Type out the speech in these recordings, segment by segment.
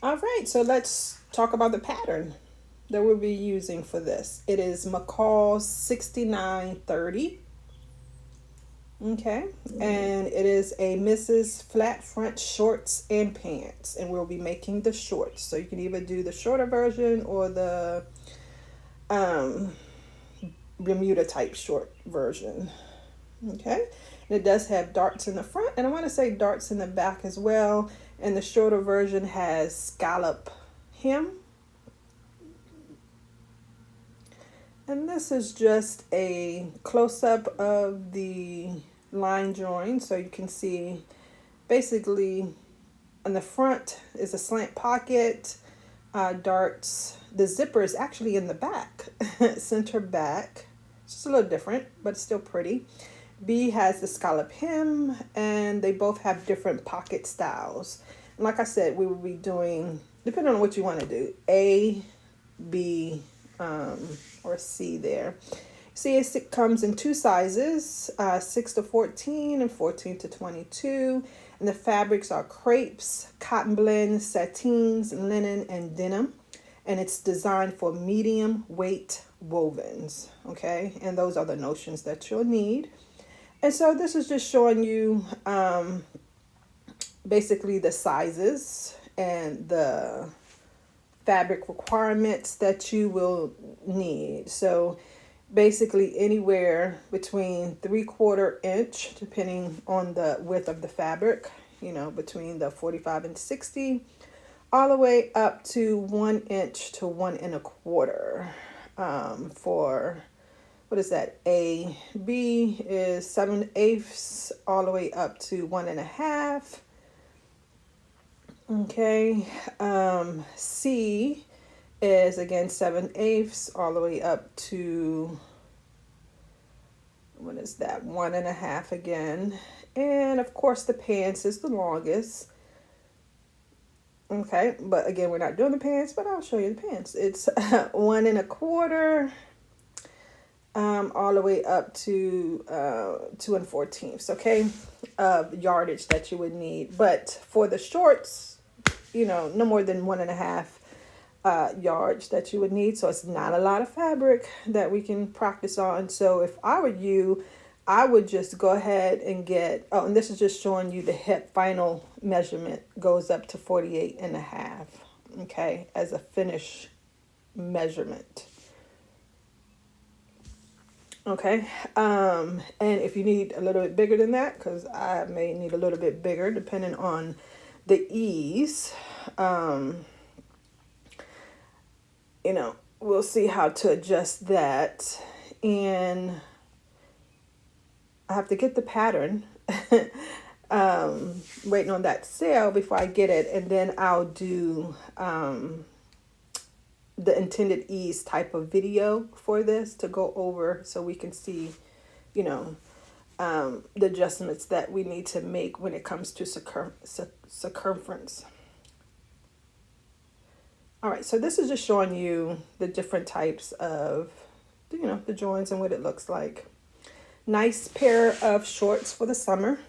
All right, so let's talk about the pattern that we'll be using for this. It is McCall 6930. Okay, and it is a Mrs. Flat Front shorts and pants, and we'll be making the shorts. So you can either do the shorter version or the um, Bermuda type short version. Okay, and it does have darts in the front, and I want to say darts in the back as well. And the shorter version has scallop hem. And this is just a close-up of the line drawing, so you can see basically on the front is a slant pocket, darts. The zipper is actually in the back, center back. It's just a little different, but it's still pretty. B has the scallop hem, and they both have different pocket styles. And like I said, we will be doing, depending on what you want to do, A, B, or C there. See, it comes in two sizes, 6 to 14 and 14 to 22. And the fabrics are crepes, cotton blends, satins, linen, and denim. And it's designed for medium weight wovens, okay? And those are the notions that you'll need. And so this is just showing you basically the sizes and the fabric requirements that you will need. So basically anywhere between 3/4 inch, depending on the width of the fabric, between the 45 and 60, all the way up to 1 inch to 1 1/4. For what is that? A B is 7/8 all the way up to 1 1/2. Okay, C is again 7/8 all the way up to, what is that, 1 1/2 again. And of course the pants is the longest. Okay, but again, we're not doing the pants, but I'll show you the pants. It's 1 1/4 all the way up to 2 and 14ths, okay, of yardage that you would need. But for the shorts, no more than 1 1/2 yards that you would need. So it's not a lot of fabric that we can practice on. So if I were you, I would just go ahead and get, and this is just showing you the hip final measurement goes up to 48 1/2, okay, as a finish measurement. Okay, and if you need a little bit bigger than that, because I may need a little bit bigger depending on the ease, we'll see how to adjust that. And I have to get the pattern, waiting on that sale before I get it, and then I'll do the intended ease type of video for this to go over so we can see, the adjustments that we need to make when it comes to circumference. All right, so this is just showing you the different types of, the joins and what it looks like. Nice pair of shorts for the summer.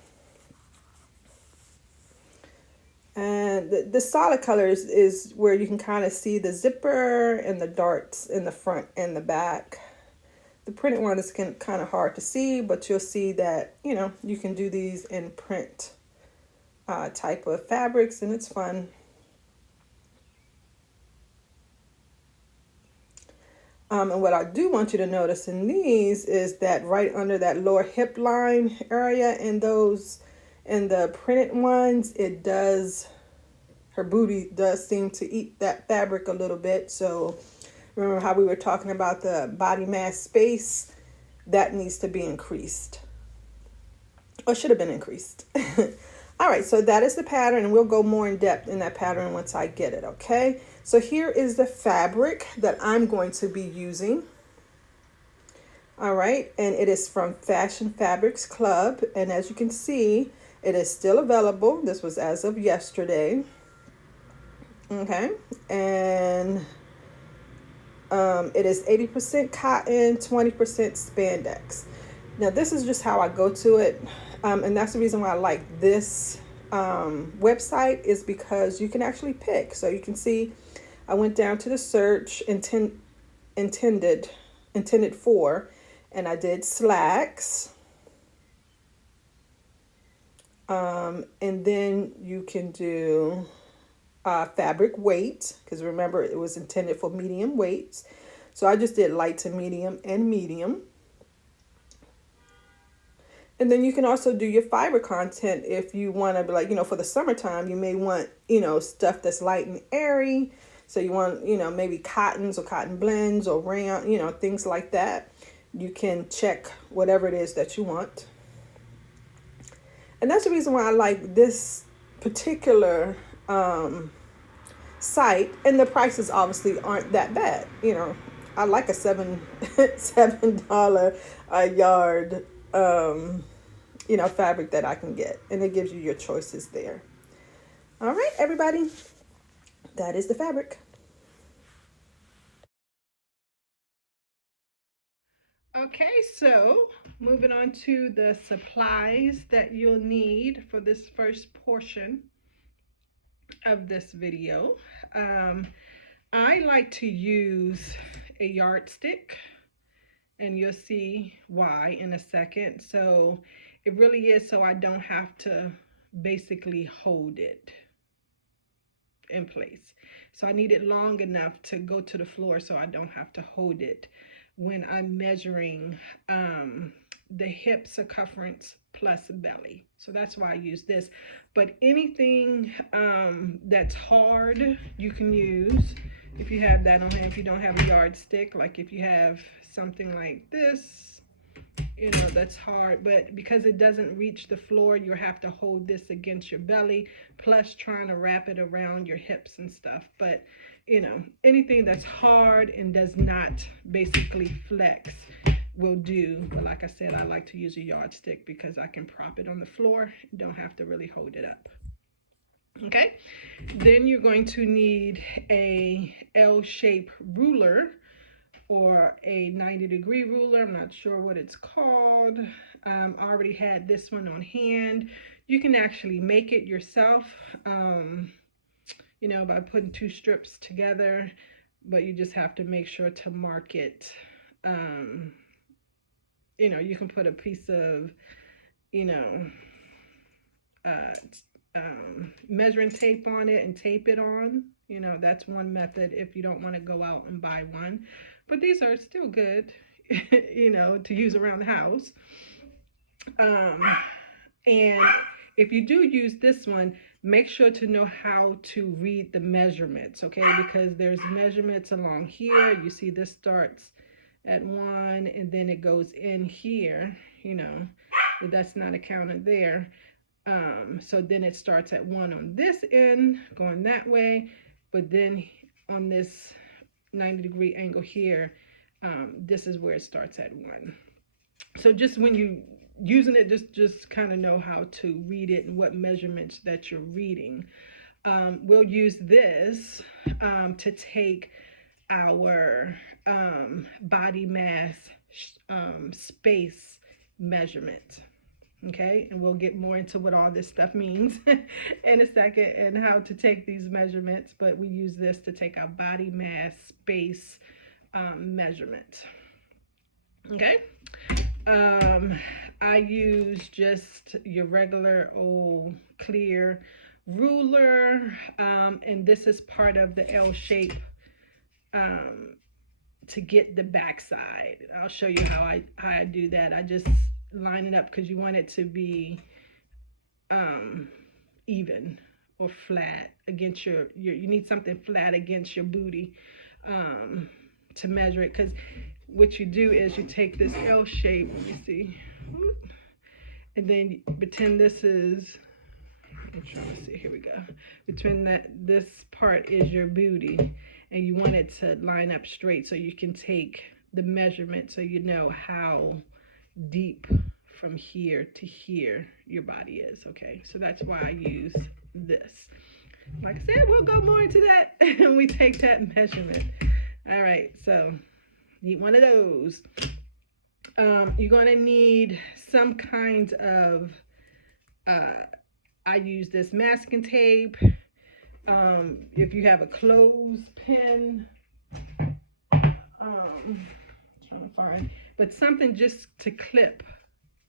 And the solid colors is where you can kind of see the zipper and the darts in the front and the back. The printed one is kind of hard to see, but you'll see that, you can do these in print type of fabrics, and it's fun. And what I do want you to notice in these is that right under that lower hip line area in the printed ones, her booty does seem to eat that fabric a little bit. So remember how we were talking about the body mass space? That needs to be increased, or should have been increased. All right, so that is the pattern, and we'll go more in depth in that pattern once I get it, okay? So here is the fabric that I'm going to be using. All right, and it is from Fashion Fabrics Club, and as you can see, it is still available. This was as of yesterday. Okay, and it is 80% cotton, 20% spandex. Now this is just how I go to it, and that's the reason why I like this website is because you can actually pick. So you can see I went down to the search intended for, and I did slacks. And then you can do fabric weight, because remember it was intended for medium weights. So I just did light to medium and medium. And then you can also do your fiber content if you want to be like, for the summertime, you may want, stuff that's light and airy. So you want, maybe cottons or cotton blends or rayon, things like that. You can check whatever it is that you want. And that's the reason why I like this particular site. And the prices obviously aren't that bad. I like a $7 a yard fabric that I can get, and it gives you your choices there. All right, everybody, that is the fabric. Okay, so moving on to the supplies that you'll need for this first portion of this video. I like to use a yardstick, and you'll see why in a second. So it really is so I don't have to basically hold it in place. So I need it long enough to go to the floor so I don't have to hold it when I'm measuring the hip circumference plus belly. So that's why I use this. But anything that's hard, you can use if you have that on hand. If you don't have a yardstick, like if you have something like this, that's hard, but because it doesn't reach the floor, you have to hold this against your belly, plus trying to wrap it around your hips and stuff. But anything that's hard and does not basically flex will do. But like I said, I like to use a yardstick because I can prop it on the floor and don't have to really hold it up. Okay, then you're going to need a L-shaped ruler, or a 90-degree ruler. I'm not sure what it's called. I already had this one on hand. You can actually make it yourself, by putting two strips together, but you just have to make sure to mark it. You can put a piece of, measuring tape on it and tape it on. That's one method if you don't want to go out and buy one. But these are still good, to use around the house. And if you do use this one, make sure to know how to read the measurements, okay? Because there's measurements along here. You see this starts at 1 and then it goes in here, but that's not accounted there. So then it starts at 1 on this end, going that way, but then on this 90-degree angle here, this is where it starts at 1. So just when you using it, just kind of know how to read it and what measurements that you're reading. We'll use this to take our body mass space measurement. Okay, and we'll get more into what all this stuff means in a second and how to take these measurements, but we use this to take our body mass space measurement. Okay, I use just your regular old clear ruler, and this is part of the L shape to get the back side. I'll show you how I do that. I just line it up because you want it to be even or flat against your you need something flat against your booty to measure it. Because what you do is you take this L shape, let me see, and then pretend this is, I'm trying to see, here we go, between this part is your booty, and you want it to line up straight so you can take the measurement so you know how deep from here to here your body is. Okay, so that's why I use this. Like I said, we'll go more into that when we take that measurement. All right, so need one of those. You're going to need some kind of I use this masking tape. If you have a clothespin, trying to find, but something just to clip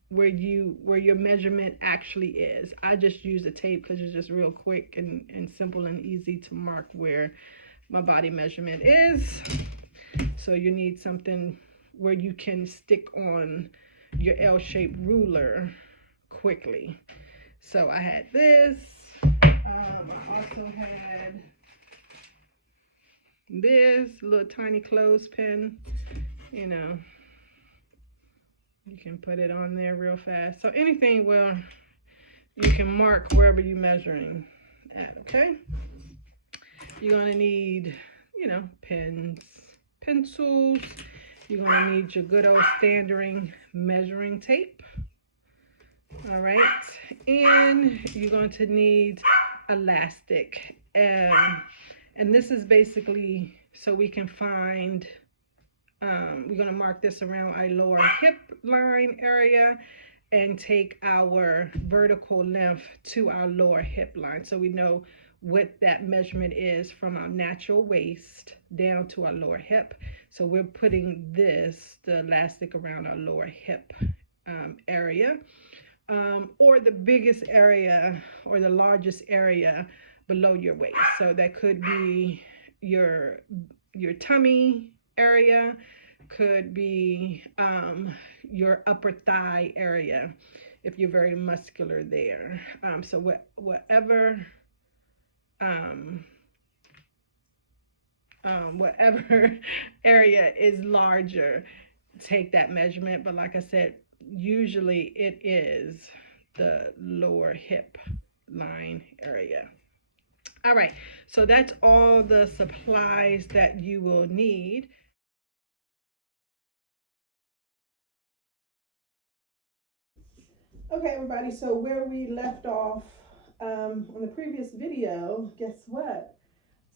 where your measurement actually is. I just use the tape because it's just real quick and simple and easy to mark where my body measurement is. So you need something where you can stick on your L-shaped ruler quickly. So I had this. I also had this little tiny clothespin. You know, you can put it on there real fast. So anything where you can mark wherever you're measuring at, okay? You're gonna need, you know, pens, pencils. You're gonna need your good old standard measuring tape. All right, and you're going to need elastic. And this is basically so we can find, we're gonna mark this around our lower hip line area and take our vertical length to our lower hip line. So we know what that measurement is from our natural waist down to our lower hip. So we're putting this, the elastic, around our lower hip area, or the biggest area or the largest area below your waist. So that could be your tummy area, could be your upper thigh area if you're very muscular there. So whatever whatever area is larger, take that measurement. But like I said, usually it is the lower hip line area. All right, so that's all the supplies that you will need. Okay, everybody, so where we left off on the previous video, guess what?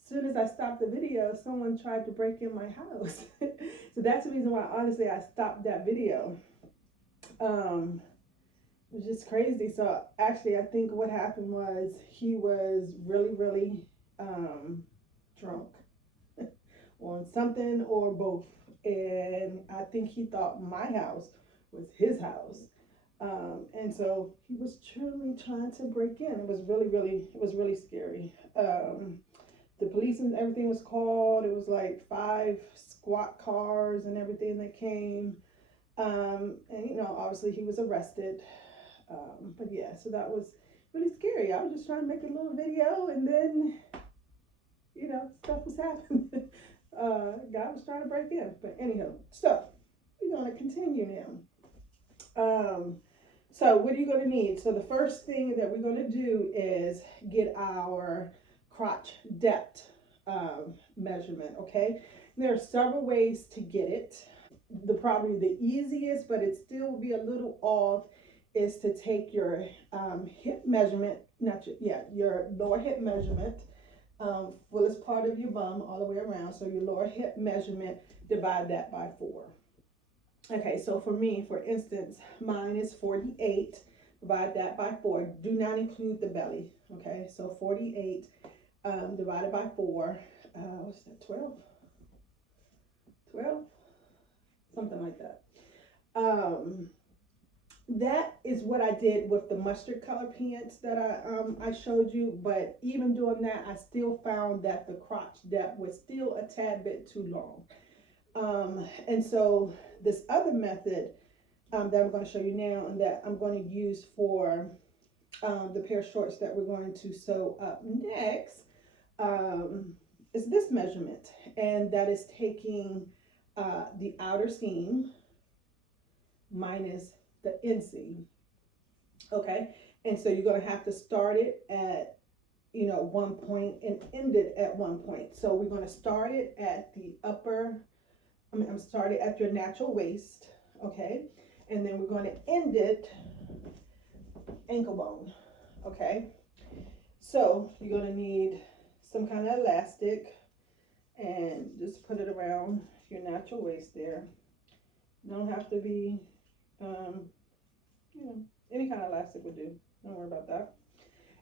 As soon as I stopped the video, someone tried to break in my house. So that's the reason why, honestly, I stopped that video. It was just crazy. So actually, I think what happened was he was really drunk on something or both, and I think he thought my house was his house. And so he was truly trying to break in. It was really scary. The police and everything was called. It was like 5 squad cars and everything that came. And you know, obviously he was arrested. But yeah, so that was really scary. I was just trying to make a little video, and then, you know, stuff was happening. Guy was trying to break in. But anyhow, so we're gonna continue now. So what are you gonna need? So the first thing that we're gonna do is get our crotch depth measurement. Okay, there are several ways to get it. Probably the easiest, but it still will be a little off, is to take your hip measurement, your lower hip measurement, fullest part of your bum all the way around. So your lower hip measurement, divide that by 4. Okay, so for me, for instance, mine is 48. Divide that by 4. Do not include the belly. Okay, so 48 divided by 4. What's that? 12? 12? Something like that. That is what I did with the mustard color pants that I showed you. But even doing that, I still found that the crotch depth was still a tad bit too long. And so this other method that I'm going to show you now, and that I'm going to use for the pair of shorts that we're going to sew up next, is this measurement. And that is taking the outer seam minus the inseam. Okay, and so you're going to have to start it at, you know, one point and end it at one point. So we're going to start it at the upper, I'm starting at your natural waist. Okay, and then we're going to end it ankle bone. Okay, so you're going to need some kind of elastic, and just put it around your natural waist there. Don't have to be you know, any kind of elastic would do. Don't worry about that.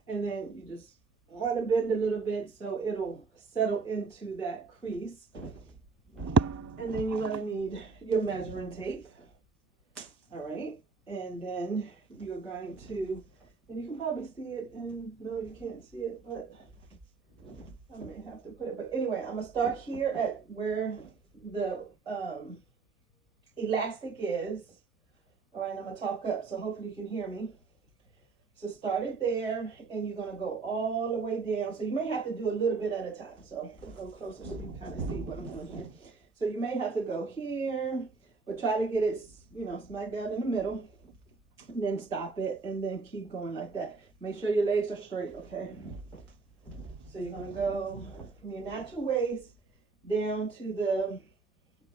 And then you just want to bend a little bit so it'll settle into that crease. And then you're going to need your measuring tape. All right. And then you're going to, and you can probably see it, and no, you can't see it, but I may have to put it. But anyway, I'm going to start here at where the elastic is. All right, I'm going to talk up, so hopefully you can hear me. So start it there, and you're going to go all the way down. So you may have to do a little bit at a time. So I'll go closer so you can kind of see what I'm doing here. So you may have to go here, but try to get it, you know, smack down in the middle. And then stop it, and then keep going like that. Make sure your legs are straight, okay? So you're going to go from your natural waist down to the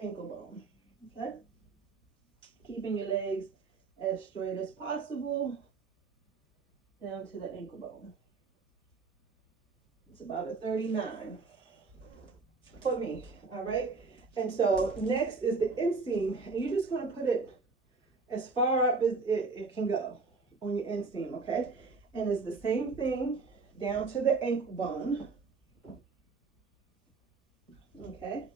ankle bone, okay? Keeping your legs as straight as possible down to the ankle bone. It's about a 39 for me, all right? And so next is the inseam, and you're just going to put it as far up as it can go on your inseam, okay? And it's the same thing down to the ankle bone, okay?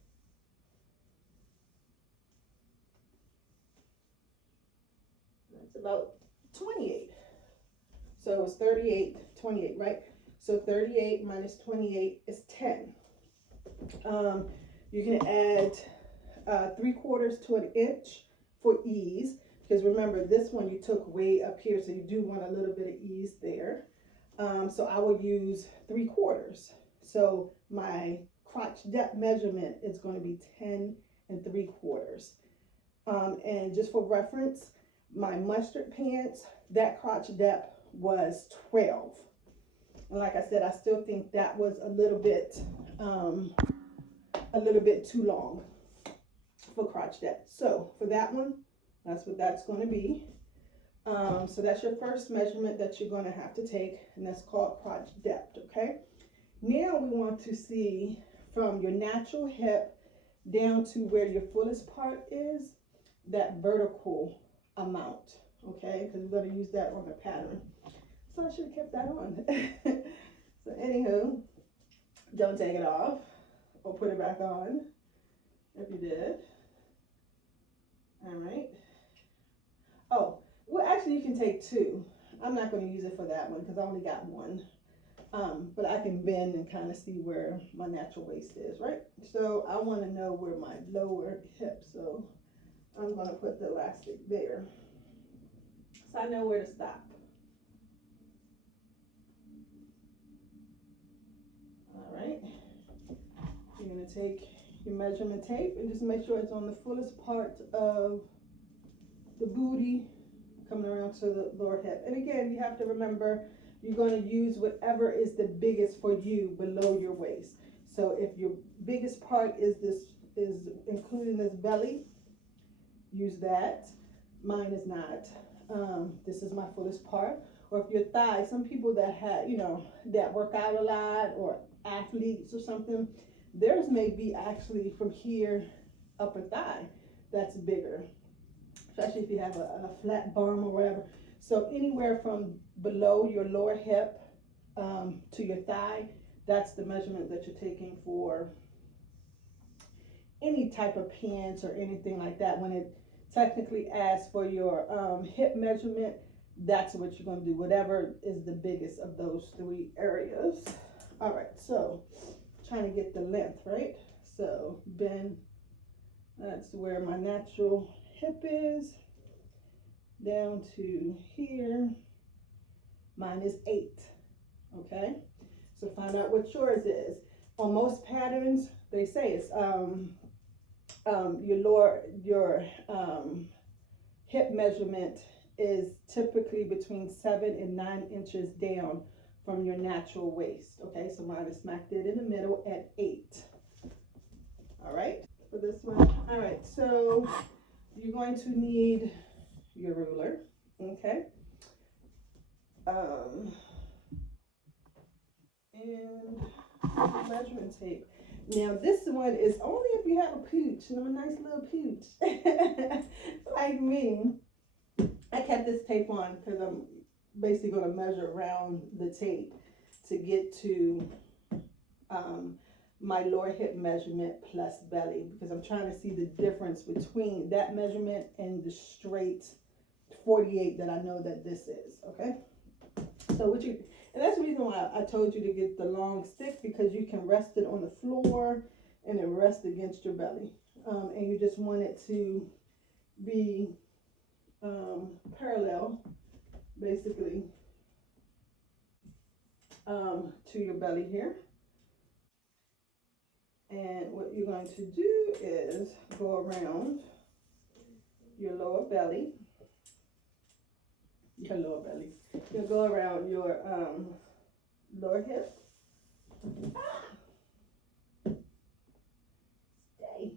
That's about 28. So it's 38, 28, right? So 38 minus 28 is 10. You can add 3/4 to an inch for ease, because remember this one you took way up here, so you do want a little bit of ease there. So I will use 3/4. So my crotch depth measurement is going to be 10 3/4. And just for reference, my mustard pants, that crotch depth was 12. And like I said, I still think that was a little bit too long for crotch depth. So for that one, that's what that's going to be. So that's your first measurement that you're going to have to take, and that's called crotch depth, okay? Now we want to see from your natural hip down to where your fullest part is, that vertical amount, okay? Because we're going to use that on the pattern. So I should have kept that on. So anywho, don't take it off or put it back on if you did. All right. Oh, well, actually you can take two. I'm not going to use it for that one because I only got one. But I can bend and kind of see where my natural waist is, right? So I want to know where my lower hip, so I'm going to put the elastic there. So I know where to stop. All right. You're going to take your measurement tape and just make sure it's on the fullest part of the booty coming around to the lower hip. And again, you have to remember you're going to use whatever is the biggest for you below your waist. So if your biggest part is including this belly, use that. Mine is not. This is my fullest part. Or if your thigh, some people that have, you know, that work out a lot, or athletes or something, theirs may be actually from here upper thigh that's bigger, especially if you have a flat bum or whatever. So anywhere from below your lower hip to your thigh, that's the measurement that you're taking for any type of pants or anything like that. When it technically asks for your hip measurement, that's what you're going to do, whatever is the biggest of those three areas. All right, so trying to get the length, right? So bend, that's where my natural hip is, down to here. Mine is 8, okay? So find out what yours is. On most patterns, they say it's your hip measurement is typically between 7 and 9 inches down from your natural waist, okay? So mine is smack dead in the middle at 8. All right, for this one. All right, so you're going to need your ruler, okay? And measuring tape. Now this one is only if you have a pooch, and I'm a nice little pooch like me. I kept this tape on because basically going to measure around the tape to get to my lower hip measurement plus belly, because I'm trying to see the difference between that measurement and the straight 48 that I know that this is. Okay, so what you, and that's the reason why I told you to get the long stick, because you can rest it on the floor and it rests against your belly, and you just want it to be parallel basically to your belly here. And what you're going to do is go around your lower belly. You'll go around your lower hip. Stay.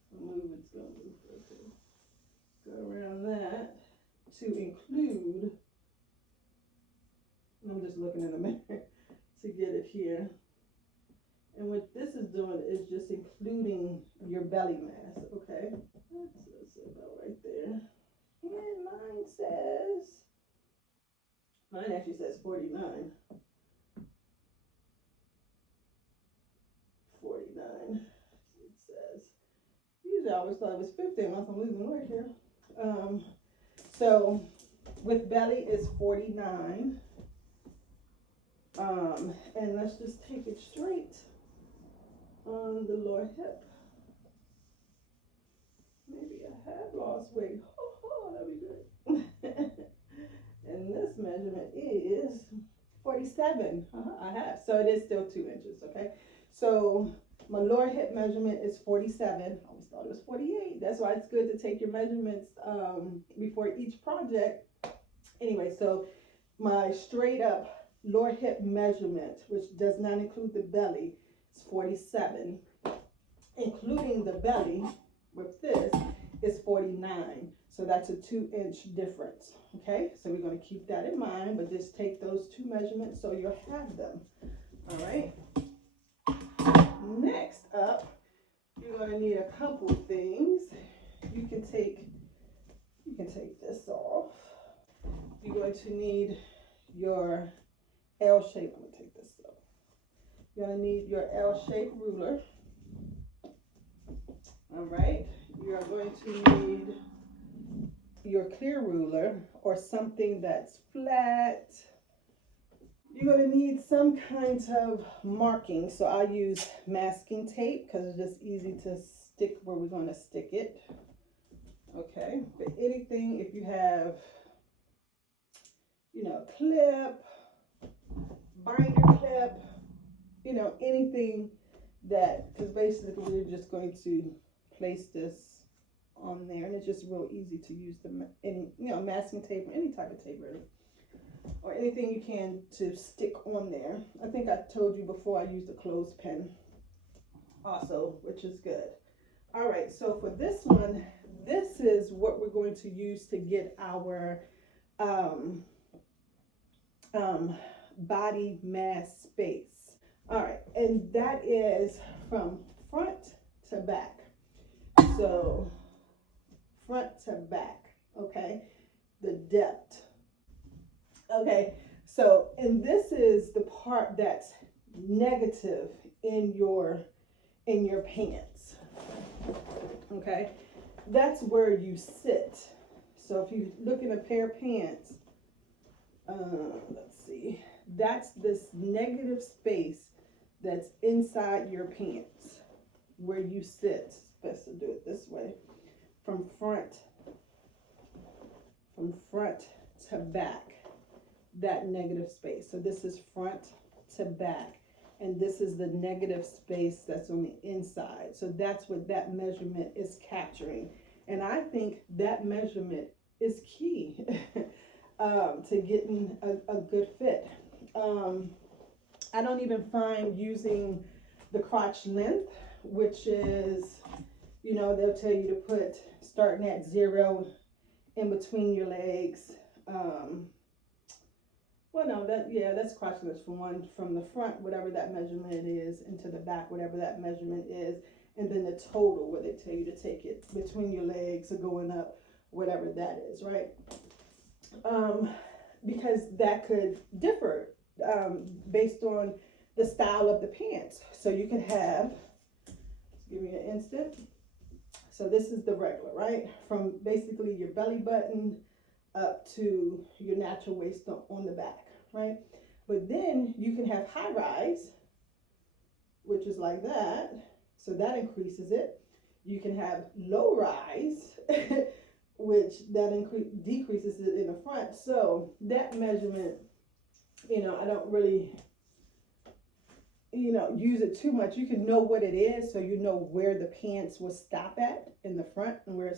It's going to move. Okay. Go around that to include, I'm just looking in the mirror to get it here. And what this is doing is just including your belly mass, okay? That's about right there. And mine actually says 49. 49, it says. Usually I always thought it was 50 unless I'm losing weight here. So with belly is 49. And let's just take it straight on the lower hip. Maybe I have lost weight. Oh, that'd be good. And this measurement is 47. I have. So it is still 2 inches, okay? So my lower hip measurement is 47. I always thought it was 48. That's why it's good to take your measurements before each project. Anyway, so my straight up lower hip measurement, which does not include the belly, is 47. Including the belly with this is 49. So that's a 2-inch difference. Okay, so we're going to keep that in mind, but just take those 2 measurements so you'll have them. All right. Next up, you're going to need a couple things. You can take this off. You're going to need your L shape. Let me take this off. You're going to need your L shape ruler. All right. You are going to need your clear ruler or something that's flat. You're going to need some kind of marking. So I use masking tape because it's just easy to stick where we're going to stick it. Okay, but anything, if you have, clip, binder clip, anything that, because basically we're just going to place this on there, and it's just real easy to use masking tape or any type of tape really, or anything you can to stick on there. I think I told you before I used a clothespin also, which is good. All right, so for this one, this is what we're going to use to get our body mass space. All right, and that is from front to back. So front to back, okay, the depth. Okay, so, and this is the part that's negative in your pants. Okay, that's where you sit. So if you look at a pair of pants, let's see, that's this negative space that's inside your pants where you sit. It's best to do it this way, from front to back, that negative space. So this is front to back, and this is the negative space that's on the inside. So that's what that measurement is capturing. And I think that measurement is key to getting a good fit. I don't even find using the crotch length, which is, they'll tell you to put starting at 0 in between your legs. Well, no, that's crotch length from the front, whatever that measurement is, into the back, whatever that measurement is, and then the total, where they tell you to take it between your legs or going up, whatever that is, right? um, because that could differ based on the style of the pants. So you could have, give me an instant. So this is the regular, right? From basically your belly button up to your natural waist on the back, right? But then you can have high rise, which is like that. So that increases it. You can have low rise, which that decreases it in the front. So that measurement, I don't really, use it too much. You can know what it is, so you know where the pants will stop at in the front, and where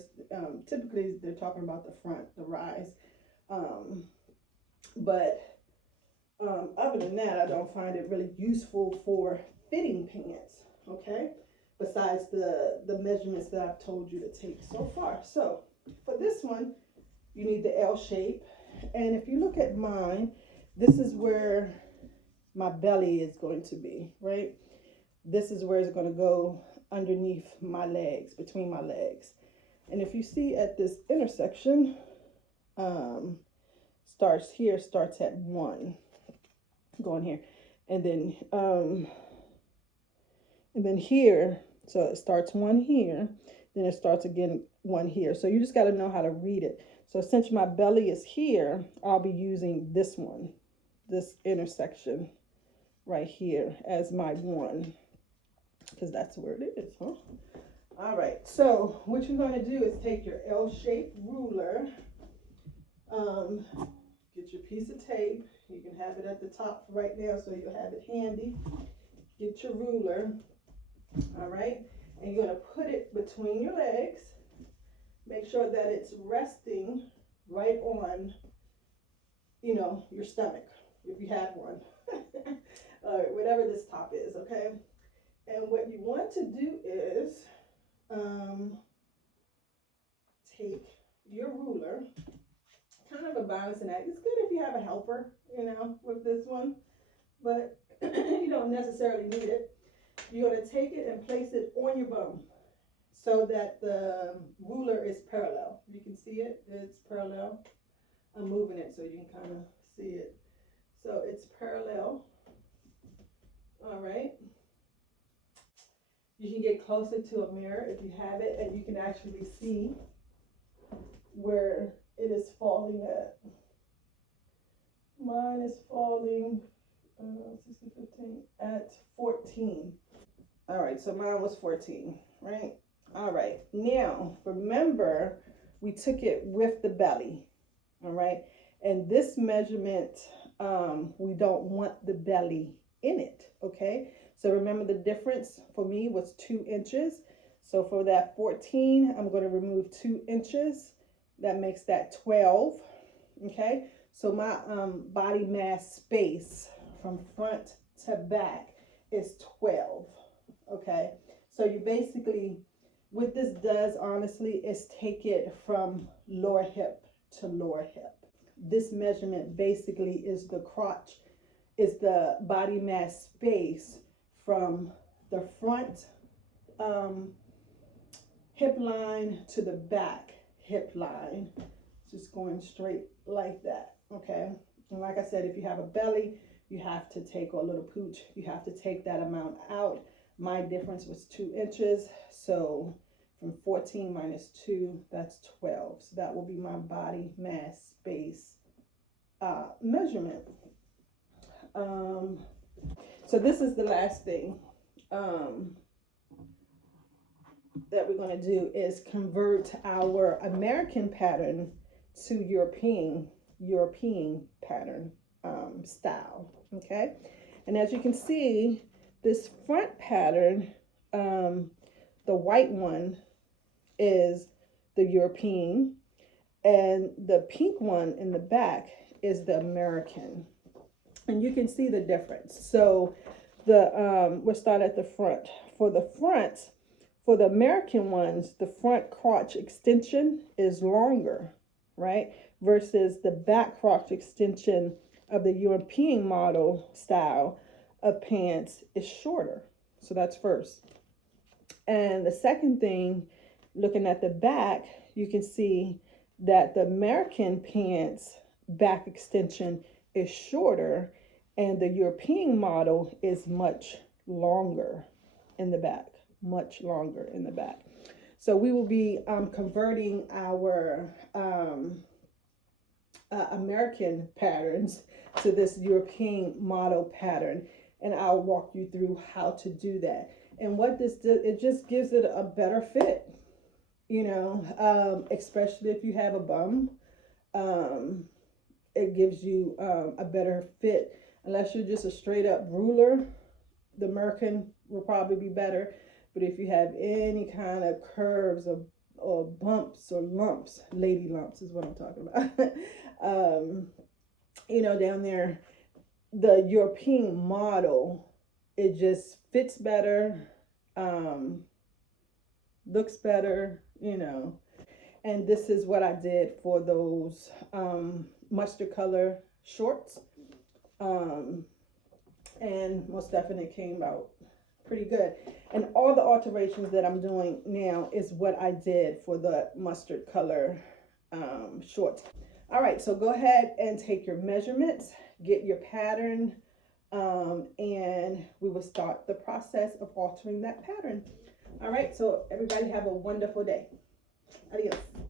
typically they're talking about the front, the rise. But other than that, I don't find it really useful for fitting pants. Okay, besides the measurements that I've told you to take so far. So for this one, you need the L shape, and if you look at mine, this is where my belly is going to be, right? This is where it's going to go underneath my legs, between my legs. And if you see at this intersection, starts here, starts at 1, going here, and then here, so it starts 1 here, then it starts again 1 here. So you just got to know how to read it. So since my belly is here, I'll be using this one, this intersection right here as my 1, because that's where it is, huh? All right, so what you're going to do is take your L-shaped ruler, get your piece of tape. You can have it at the top right now, so you'll have it handy. Get your ruler, all right, and you're going to put it between your legs. Make sure that it's resting right on, your stomach, if you have one. All right, whatever this top is, okay? And what you want to do is take your ruler, kind of a balancing act. It's good if you have a helper, with this one, but you don't necessarily need it. You're going to take it and place it on your bum so that the ruler is parallel. You can see it, it's parallel. I'm moving it so you can kind of see it. So it's parallel. All right. You can get closer to a mirror if you have it, and you can actually see where it is falling at. Mine is falling 16, 15 at 14. All right, so mine was 14, right? All right, now remember we took it with the belly, all right? And this measurement, we don't want the belly in it, okay? So remember the difference for me was 2 inches. So for that 14, I'm going to remove 2 inches. That makes that 12, okay? So my body mass space from front to back is 12, okay? So you basically, what this does honestly is take it from lower hip to lower hip. This measurement basically is the crotch, is the body mass space from the front hip line to the back hip line, just going straight like that, okay? And like I said, if you have a belly, you have to take, or a little pooch, you have to take that amount out. My difference was 2 inches, so from 14 minus 2, that's 12. So that will be my body mass space measurement. So this is the last thing that we're going to do is convert our American pattern to European pattern style, okay? And as you can see, this front pattern, the white one is the European, and the pink one in the back is the American. And you can see the difference. So we'll start at the front. For the American ones, the front crotch extension is longer, right? Versus the back crotch extension of the European model style of pants is shorter. So that's first. And the second thing, looking at the back, you can see that the American pants back extension is shorter, and the European model is much longer in the back, much longer in the back. So we will be converting our American patterns to this European model pattern, and I'll walk you through how to do that. And what this does, it just gives it a better fit, especially if you have a bum. It gives you a better fit. Unless you're just a straight up ruler, the American will probably be better. But if you have any kind of curves or bumps or lumps, lady lumps is what I'm talking about, down there, the European model, it just fits better, looks better, And this is what I did for those mustard color shorts. And most definitely came out pretty good. And all the alterations that I'm doing now is what I did for the mustard color shorts. All right, so go ahead and take your measurements, get your pattern, and we will start the process of altering that pattern. All right, so everybody have a wonderful day. Adios.